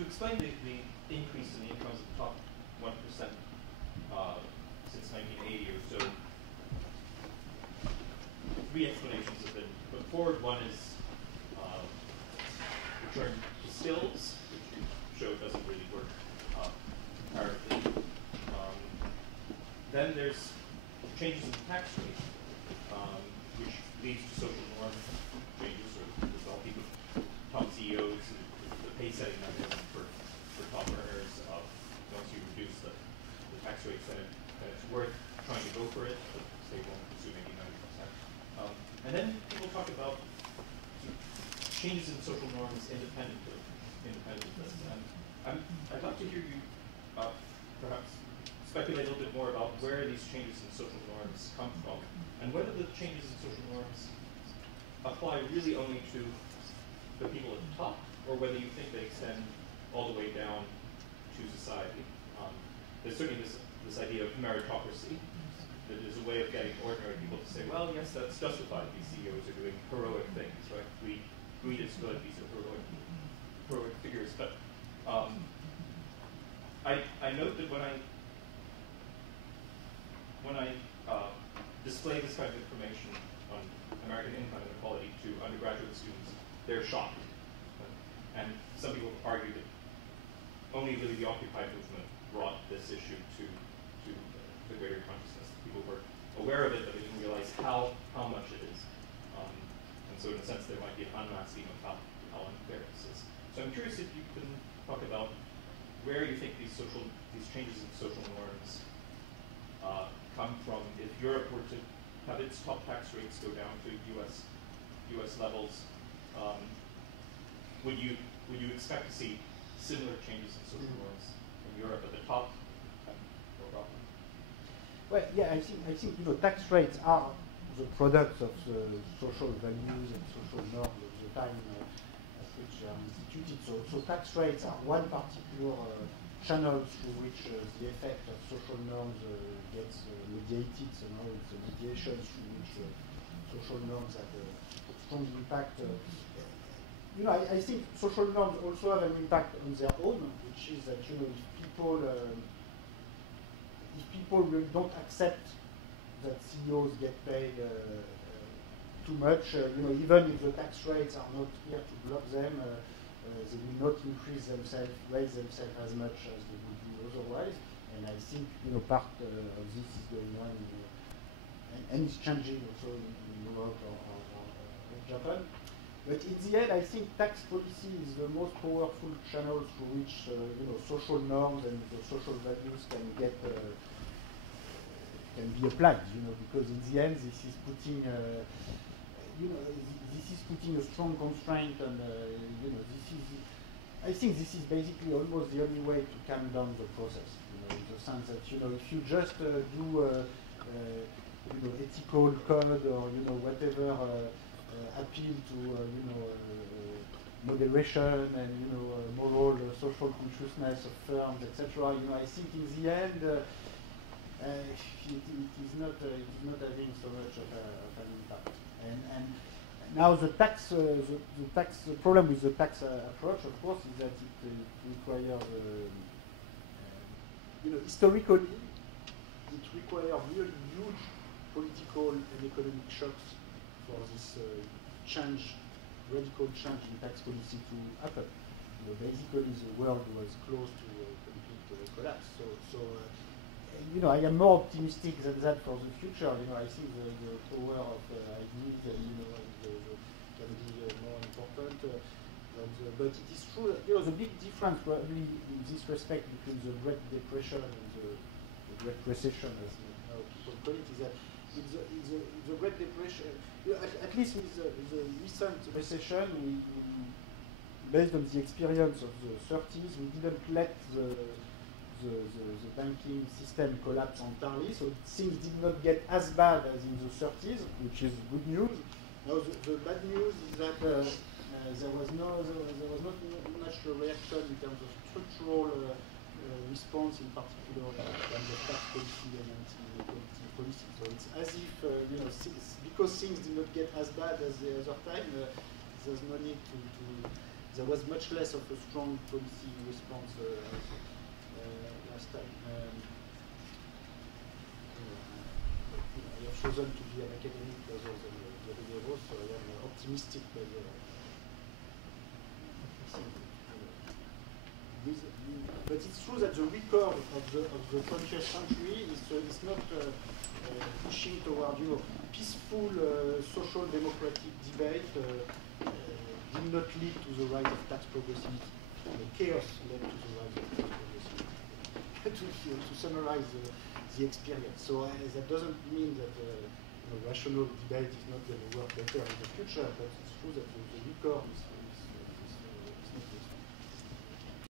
to explain the increase in the incomes of the top 1% since 1980 or so, three explanations have been put forward. One is return to stills, which you showed doesn't really work comparatively. Then there's changes in the tax rate, which leads to social norm changes, or as well, people, top CEOs, the pay setting mechanism for top earners. Once you reduce the tax rates, then it's worth trying to go for it, but they won't pursue maybe 90%. And then people talk about changes in social norms independent of this. And I'd love to hear you perhaps speculate a little bit more about where these changes in social norms come from, and whether the changes in social norms apply really only to the people at the top, or whether you think they extend all the way down to society. There's certainly this idea of meritocracy. That is a way of getting ordinary people to say, well, yes, that's justified. These CEOs are doing heroic things, right? Greed is good. These are heroic figures. But I note that when I display this kind of information on American income inequality to undergraduate students, they're shocked. And some people argue that only really the Occupy movement brought this issue to the greater consciousness. People were aware of it, but they didn't realize how much it is. And so in a sense, there might be an unmasking of how unfair this is. So I'm curious if you can talk about where you think these changes in social norms come from. If Europe were to have its top tax rates go down to US levels, would you expect to see similar changes in social norms in Europe at the top and or bottom? Well, yeah, I think tax rates are the products of the social values and social norms of the time at which they are instituted. So tax rates are one particular channel through which the effect of social norms gets mediated. So now it's a mediation through which social norms have a strong impact. I think social norms also have an impact on their own, which is that if people really don't accept that CEOs get paid too much, even if the tax rates are not here to block them, they will not raise themselves as much as they would do otherwise. And I think part of this is going on, and it's changing also in Europe or Japan. But in the end, I think tax policy is the most powerful channel through which social norms and social values can be applied. Because in the end, this is putting a strong constraint, and I think this is basically almost the only way to calm down the process. In the sense that if you just do ethical code or whatever. Appeal to moderation and moral social consciousness of firms, etc. I think in the end it is not having so much of an impact. And now the problem with the tax approach, of course, is that it requires historically it requires really huge political and economic shocks for this radical change in tax policy to happen. Basically the world was close to complete collapse. So I am more optimistic than that for the future. I think the power of ideas can be more important. But it is true that the big difference probably in this respect between the Great Depression and the Great Recession, as now people call it, is that the Great Depression, at least with the recent recession, based on the experience of the 30s, we didn't let the banking system collapse entirely, so things did not get as bad as in the 30s, which is good news. Now the bad news is that there was not much reaction in terms of structural response, in particular in terms of tax policy and anti-inequality policy. So it's as if because things did not get as bad as the other time, there's no need to there was much less of a strong policy response last time. I have chosen to be an academic rather than a liberal, so I am optimistic. But it's true that the record of the 20th century is not pushing toward peaceful social democratic debate. Did not lead to the rise of tax progressivity. The chaos led to the rise of tax progressivity. to summarize the experience. So that doesn't mean that rational debate is not going to work better in the future, but it's true that the record is